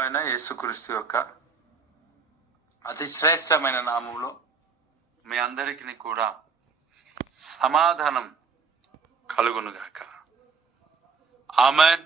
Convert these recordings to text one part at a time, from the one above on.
అయిన యేసుక్రీస్తు యొక్క అతి శ్రేష్టమైన నామంలో మీ అందరికీ కూడా సమాధానం కలుగునుగాక. Amen,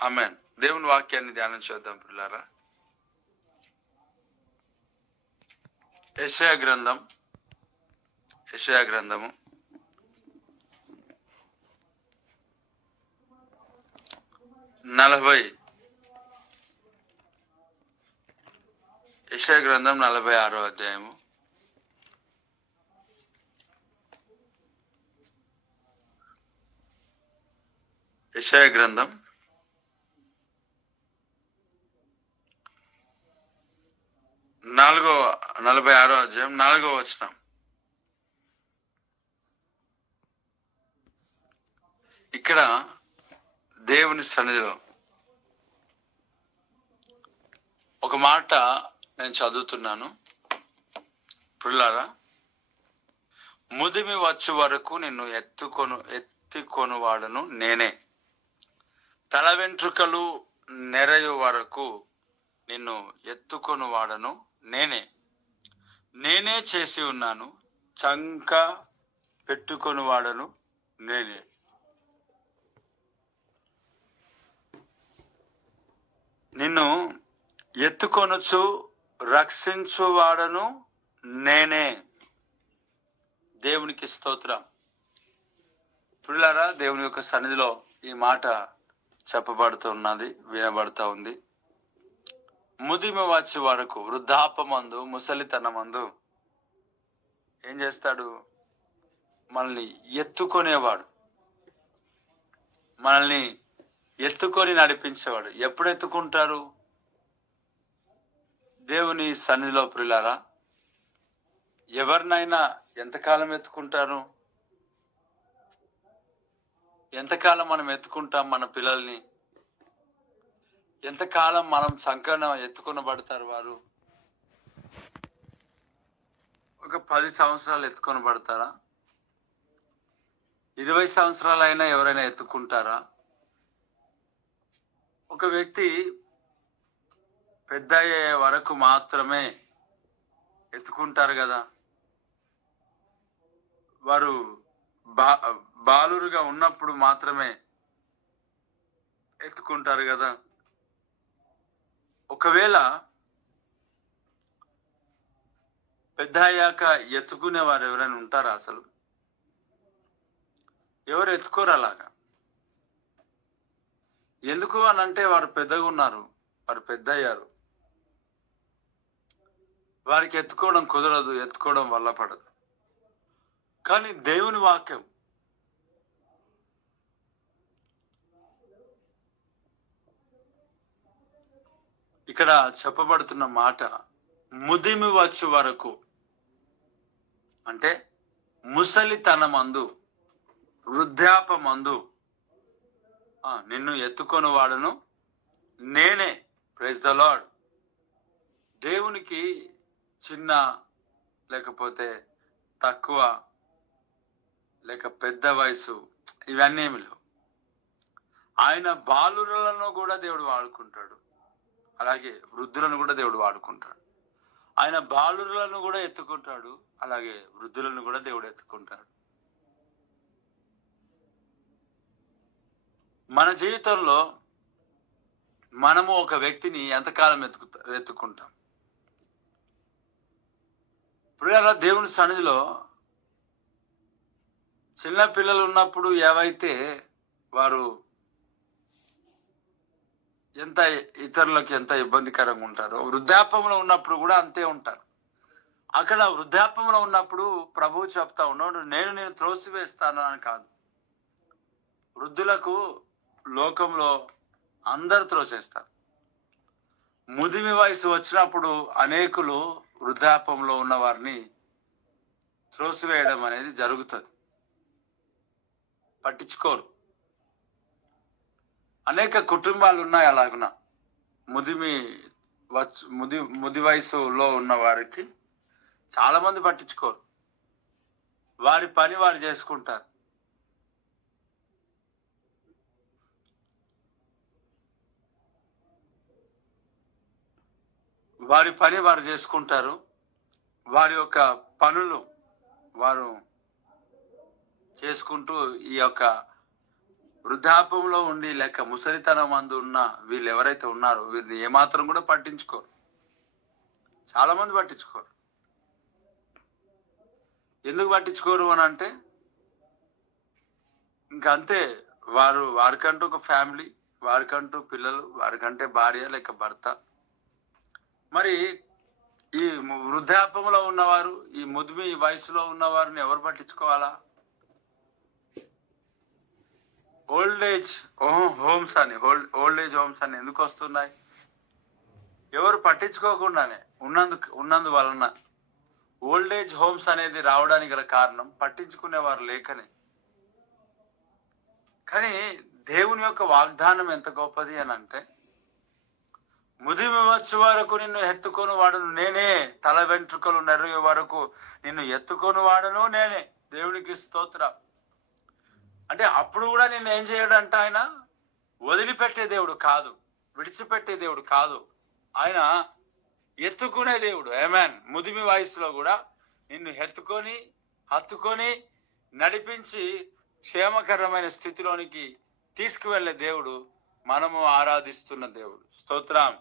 amen. దేవుని వాక్యాన్ని ధ్యానం చేద్దాం పిల్లారా. యెషయా గ్రంథము 46వ అధ్యాయము. యెషయా గ్రంథం 46వ అధ్యాయం 4వ వచనం. ఇక్కడ దేవుని సన్నిధిలో ఒక మాట నేను చదువుతున్నాను. పిల్లారా, ముదిమి వచ్చు వరకు నిన్ను ఎత్తుకొను వాడను నేనే, తల వెంట్రుకలు నెరయు వరకు నిన్ను ఎత్తుకొని వాడను నేనే చేసి ఉన్నాను, చంక పెట్టుకొని వాడను నేనే. నిన్ను ఎత్తుకొనుచు రక్షించు వాడను నేనే. దేవునికి స్తోత్రం. పిల్లారా, దేవుని యొక్క సన్నిధిలో ఈ మాట చెప్పబడుతున్నది, వినబడుతూ ఉంది. ముదిమి వచ్చే వరకు, వృద్ధాపమందు, ముసలితనమందు ఏం చేస్తాడు? మనల్ని ఎత్తుకొనేవాడు, మనల్ని ఎత్తుకొని నడిపించేవాడు. ఎప్పుడు ఎత్తుకుంటారు? దేవుని సన్నిధిలో ప్రియులారా, ఎవరినైనా ఎంతకాలం ఎత్తుకుంటారు? ఎంతకాలం మనం ఎత్తుకుంటాం మన పిల్లల్ని? ఎంతకాలం మనం సంకలనం ఎత్తుకొనబడతారు వారు? ఒక 10 సంవత్సరాలు ఎత్తుకొనబడతారా? 20 సంవత్సరాలైనా ఎవరైనా ఎత్తుకుంటారా? ఒక వ్యక్తి పెద్ద అయ్యే వరకు మాత్రమే ఎత్తుకుంటారు కదా. వారు బాలురుగా ఉన్నప్పుడు మాత్రమే ఎత్తుకుంటారు కదా. ఒకవేళ పెద్ద అయ్యాక ఎత్తుకునే వారు ఎవరైనా ఉంటారా? అసలు ఎవరు ఎత్తుకోరు అలాగా. ఎందుకు అని అంటే వారు పెద్దగా ఉన్నారు, వారు పెద్ద అయ్యారు, వారికి ఎత్తుకోవడం కుదరదు, ఎత్తుకోవడం వల్ల పడదు. కానీ దేవుని వాక్యం ఇక్కడ చెప్పబడుతున్న మాట, ముదిమి వచ్చు వరకు అంటే ముసలితనమందు, వృద్ధాపమందు నిన్ను ఎత్తుకొని వాడను నేనే. Praise the lord. దేవునికి చిన్న లేకపోతే తక్కువ లేక పెద్ద వయసు ఇవన్నీ ఏమి లేవు. ఆయన బాలులను కూడా దేవుడు వాడుకుంటాడు, అలాగే వృద్ధులను కూడా దేవుడు వాడుకుంటాడు. ఆయన బాలులను కూడా ఎత్తుకుంటాడు, అలాగే వృద్ధులను కూడా దేవుడు ఎత్తుకుంటాడు. మన జీవితంలో మనము ఒక వ్యక్తిని ఎంతకాలం ఎత్తుకుంటాం? ఇప్పుడు దేవుని సన్నిధిలో చిన్న పిల్లలు ఉన్నప్పుడు ఏవైతే వారు ఎంత ఇతరులకు ఎంత ఇబ్బందికరంగా ఉంటారో, వృద్ధాపంలో ఉన్నప్పుడు కూడా అంతే ఉంటారు. అక్కడ వృద్ధాపంలో ఉన్నప్పుడు ప్రభువు చెప్తా ఉన్నాడు, నేను త్రోసివేస్తాను అని కాదు. వృద్ధులకు లోకంలో అందరు త్రోసేస్తారు. ముదిమి వయసు వచ్చినప్పుడు అనేకులు వృద్ధాపంలో ఉన్న వారిని త్రోసివేయడం అనేది జరుగుతుంది, పట్టించుకోరు. అనేక కుటుంబాలు ఉన్నాయి అలాగున. ముది వయసులో ఉన్న వారికి చాలా మంది పట్టించుకోరు, వారి పని వారు చేసుకుంటారు. వారి పని వారు చేసుకుంటారు. వారి యొక్క పనులు వారు చేసుకుంటూ ఈ యొక్క వృద్ధాప్యంలో ఉండి లేక ముసలితనం మందు ఉన్న వీళ్ళు ఎవరైతే ఉన్నారో వీరిని ఏమాత్రం కూడా పట్టించుకోరు. చాలా మంది పట్టించుకోరు. ఎందుకు పట్టించుకోరు అని అంటే ఇంకంతే, వారికంటూ ఒక ఫ్యామిలీ, వారికంటూ పిల్లలు, వారికంటే భార్య లేక భర్త. మరి ఈ వృద్ధాప్యంలో ఉన్నవారు, ఈ ముదిమి వయసులో ఉన్నవారిని ఎవరు పట్టించుకోవాలా? ఓల్డ్ ఏజ్ హోమ్స్ అని ఎందుకు వస్తున్నాయి? ఎవరు పట్టించుకోకుండానే ఉన్నందువలన ఓల్డ్ ఏజ్ హోమ్స్ అనేది రావడానికి గల కారణం పట్టించుకునేవారు లేకనే. కానీ దేవుని యొక్క వాగ్దానం ఎంత గొప్పది అని అంటే, ముదిమి వచ్చే వరకు నిన్ను ఎత్తుకొని వాడును నేనే, తల వెంట్రుకలు నెరగే వరకు నిన్ను ఎత్తుకొని వాడును నేనే. దేవునికి స్తోత్రం. అంటే అప్పుడు కూడా నిన్ను ఏం చేయడంట? ఆయన వదిలిపెట్టే దేవుడు కాదు, విడిచిపెట్టే దేవుడు కాదు, ఆయన ఎత్తుకునే దేవుడు. ఆమేన్. ముదిమి వయసులో కూడా నిన్ను హత్తుకొని నడిపించి క్షేమకరమైన స్థితిలోనికి తీసుకువెళ్ళే దేవుడు మనము ఆరాధిస్తున్న దేవుడు. స్తోత్రం.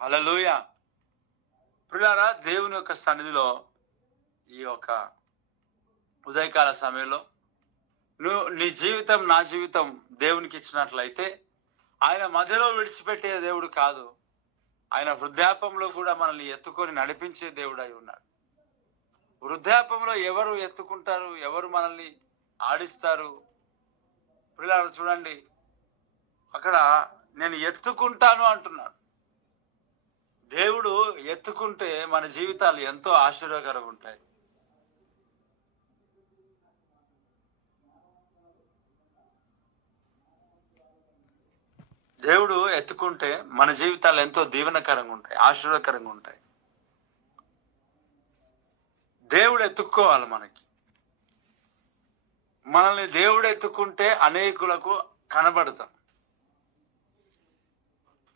హల్లెలూయా. ప్రియులారా, దేవుని యొక్క సన్నిధిలో ఈ యొక్క ఉదయకాల సమయంలో నీ జీవితం నా జీవితం దేవునికి ఇచ్చినట్లయితే ఆయన మధ్యలో విడిచిపెట్టే దేవుడు కాదు, ఆయన వృద్ధాప్యంలో కూడా మనల్ని ఎత్తుకొని నడిపించే దేవుడు అయి ఉన్నాడు. వృద్ధాప్యంలో ఎవరు ఎత్తుకుంటారు? ఎవరు మనల్ని ఆడిస్తారు? పిల్లలు చూడండి, అక్కడ నేను ఎత్తుకుంటాను అంటున్నాడు. దేవుడు ఎత్తుకుంటే మన జీవితాలు ఎంతో ఆశ్చర్యకరంగా ఉంటాయి. దేవుడు ఎత్తుకుంటే మన జీవితాలు ఎంతో దీవెనకరంగా ఉంటాయి, ఆశీర్వదకరంగా ఉంటాయి. దేవుడు ఎత్తుక్కోవాలి మనల్ని దేవుడు ఎత్తుకుంటే అనేకులకు కనబడతాం.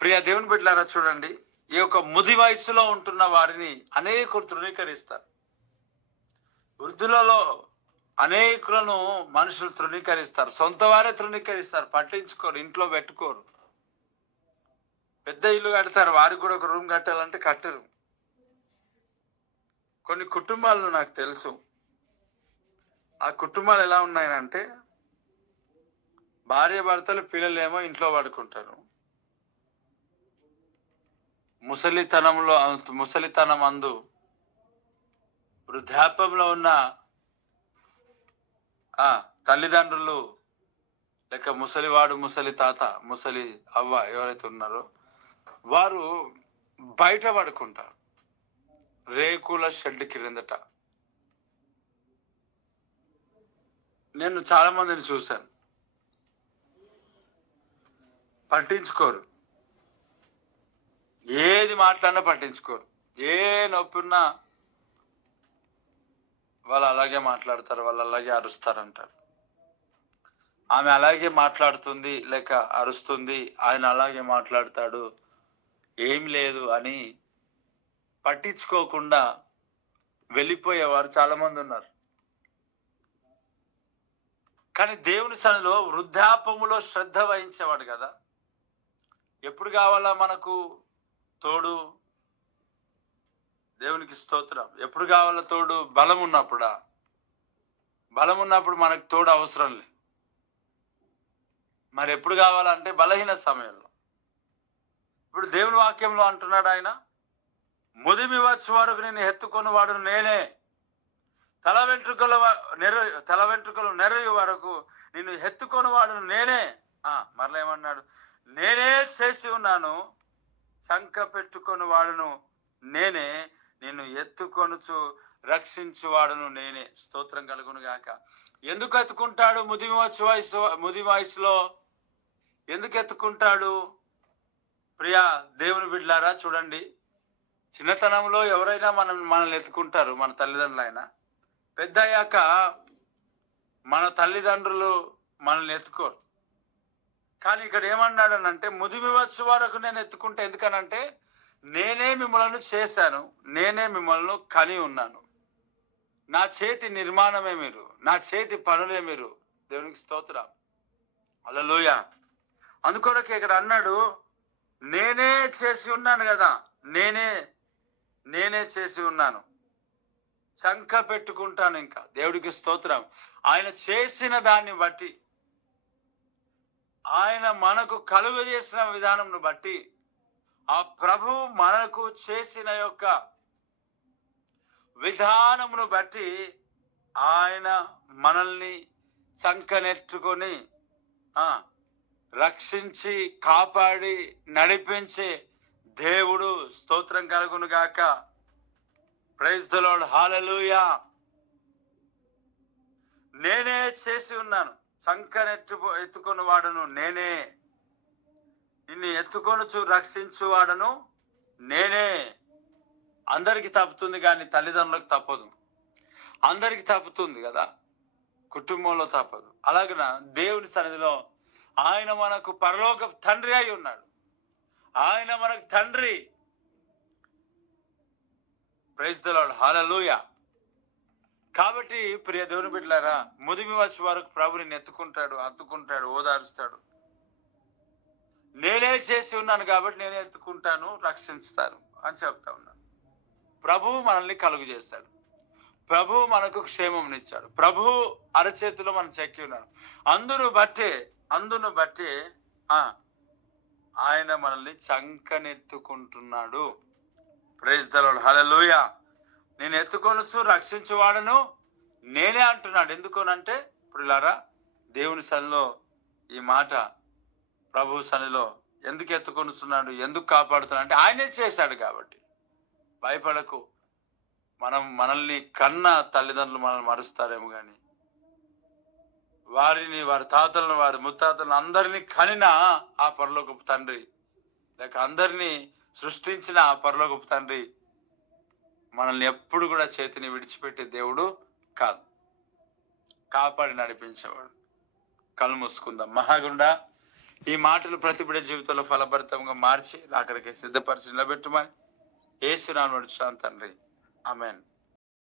ప్రియ దేవుని బిడ్డలారా, చూడండి, ఈ యొక్క ముది వయసులో ఉంటున్న వారిని అనేకులు తృణీకరిస్తారు. వృద్ధులలో అనేకులను మనుషులు తృణీకరిస్తారు. సొంత వారే తృణీకరిస్తారు, పట్టించుకోరు, ఇంట్లో పెట్టుకోరు. పెద్ద ఇల్లు కడతారు, వారికి కూడా ఒక రూమ్ కట్టాలంటే కట్టరు. కొన్ని కుటుంబాలు నాకు తెలుసు. ఆ కుటుంబాలు ఎలా ఉన్నాయంటే, భార్య భర్తలు, పిల్లలు ఏమో ఇంట్లో పడుకుంటారు. ముసలితనం అందు వృద్ధాప్యంలో ఉన్న తల్లిదండ్రులు లేక ముసలివాడు, ముసలి తాత, ముసలి అవ్వ ఎవరైతే ఉన్నారో వారు బయట పడుకుంటారు, రేకుల షెడ్ క్రిందట. నేను చాలా మందిని చూశాను, పట్టించుకోరు. ఏది మాట్లాడినా పట్టించుకోరు. ఏ నొప్పి ఉన్నా వాళ్ళు అలాగే మాట్లాడతారు, వాళ్ళు అలాగే అరుస్తారంటారు. ఆమె అలాగే మాట్లాడుతుంది లేక అరుస్తుంది, ఆయన అలాగే మాట్లాడతాడు, ఏం లేదు అని పట్టించుకోకుండా వెళ్ళిపోయేవారు చాలా మంది ఉన్నారు. కానీ దేవుని సన్నిధిలో వృద్ధాపములో శ్రద్ధ వహించేవాడు కదా. ఎప్పుడు కావాలా మనకు తోడు? దేవునికి స్తోత్రం. ఎప్పుడు కావాలా తోడు? బలం ఉన్నప్పుడా? బలం ఉన్నప్పుడు మనకు తోడు అవసరం లేదు. మరి ఎప్పుడు కావాలంటే బలహీన సమయంలో. ఇప్పుడు దేవుని వాక్యంలో అంటున్నాడు ఆయన, ముదిమి వచ్చే వరకు నేను ఎత్తుకొని వాడును నేనే, తల వెంట్రుకలు నెరయు వరకు నిన్ను ఎత్తుకొని వాడును నేనే. మరలా ఏమన్నాడు? నేనే చేసి ఉన్నాను, చంక పెట్టుకొని వాడును నేనే, నిన్ను ఎత్తుకొనుచు రక్షించు వాడును నేనే. స్తోత్రం కలుగును గాక. ఎందుకు ఎత్తుకుంటాడు? ముది వయసులో ఎందుకు ఎత్తుకుంటాడు? ప్రియా దేవుని బిడ్డలారా, చూడండి, చిన్నతనంలో ఎవరైనా మనల్ని ఎత్తుకుంటారు, మన తల్లిదండ్రులైనా. పెద్ద అయ్యాక మన తల్లిదండ్రులు మనల్ని ఎత్తుకోరు. కానీ ఇక్కడ ఏమన్నాడనంటే, ముదిమి వచ్చే వరకు నేను ఎత్తుకుంటే. ఎందుకనంటే నేనే మిమ్మల్ని చేశాను, నేనే మిమ్మల్ని కని ఉన్నాను. నా చేతి నిర్మాణమే మీరు, నా చేతి పనులే మీరు. దేవునికి స్తోత్రం. హల్లెలూయా. అందుకొరకు ఇక్కడ అన్నాడు, నేనే చేసి ఉన్నాను కదా, నేనే చేసి ఉన్నాను. చంక పెట్టుకుంటాను. ఇంకా దేవుడికి స్తోత్రం. ఆయన చేసిన దాన్ని బట్టి, ఆయన మనకు కలుగ చేసిన విధానంను బట్టి, ఆ ప్రభు మనకు చేసిన యొక్క విధానమును బట్టి ఆయన మనల్ని చంకనెట్టుకొని రక్షించి కాపాడి నడిపించే దేవుడు. స్తోత్రం కలుగును గాక. Praise the Lord. హల్లెలూయా. నేనే చేసి ఉన్నాను. ఎత్తుకొని వాడను నేనే, నిన్ను ఎత్తుకొనుచు రక్షించు వాడను నేనే. అందరికి తప్పుతుంది కానీ తల్లిదండ్రులకు తప్పదు. అందరికి తప్పుతుంది కదా, కుటుంబంలో తప్పదు. అలాగన దేవుని సన్నిధిలో ఆయన మనకు పరలోక తండ్రి అయి ఉన్నాడు. ఆయన మనకు తండ్రి. Praise the Lord. హల్లెలూయా. కాబట్టి ప్రియ దేవుని బిడ్డలారా, ముదిమి వచ్చే వరకు ప్రభుని ఎత్తుకుంటాడు, హత్తుకుంటాడు, ఓదారుస్తాడు. నేనే చేసి ఉన్నాను కాబట్టి నేనే ఎత్తుకుంటాను, రక్షిస్తాను అని చెప్తా ఉన్నాను. ప్రభువు మనల్ని కలుగు చేస్తాడు. ప్రభువు మనకు క్షేమంనిచ్చాడు. ప్రభువు అరచేతిలో మనం చెక్కి ఉన్నాడు. అందును బట్టి ఆయన మనల్ని చంకనెత్తుకుంటున్నాడు. Praise the Lord. హల్లెలూయా. నేను ఎత్తుకొనుచు రక్షించువాడను నేనే అంటున్నాడు. ఎందుకోనంటే ప్రియులారా, దేవుని సన్నిధిలో ఈ మాట, ప్రభు సన్నిధిలో ఎందుకు ఎత్తుకొనుచున్నాడు, ఎందుకు కాపాడుతున్నాడు అంటే ఆయనే చేశాడు కాబట్టి. భయపడకు. మనల్ని కన్న తల్లిదండ్రులు మనల్ని మరుస్తారేమో కానీ, వారి తాతలను, వారి ముత్తాతలను అందరినీ కనిన ఆ పరలోకపు తండ్రి, లేక అందరినీ సృష్టించిన ఆ పరలోకపు తండ్రి మనల్ని ఎప్పుడు కూడా చేతిని విడిచిపెట్టే దేవుడు కాదు. కాపాడి నడిపించేవాడు. కళ్ళు మూసుకుందాం. మహాగుండా ఈ మాటలు ప్రతి బిడ్డ జీవితంలో ఫలభరితంగా మార్చి అక్కడికి సిద్ధపరిచి నిలబెట్టమని యేసు నామమున అడుగుచున్నాను తండ్రి. ఆమేన్.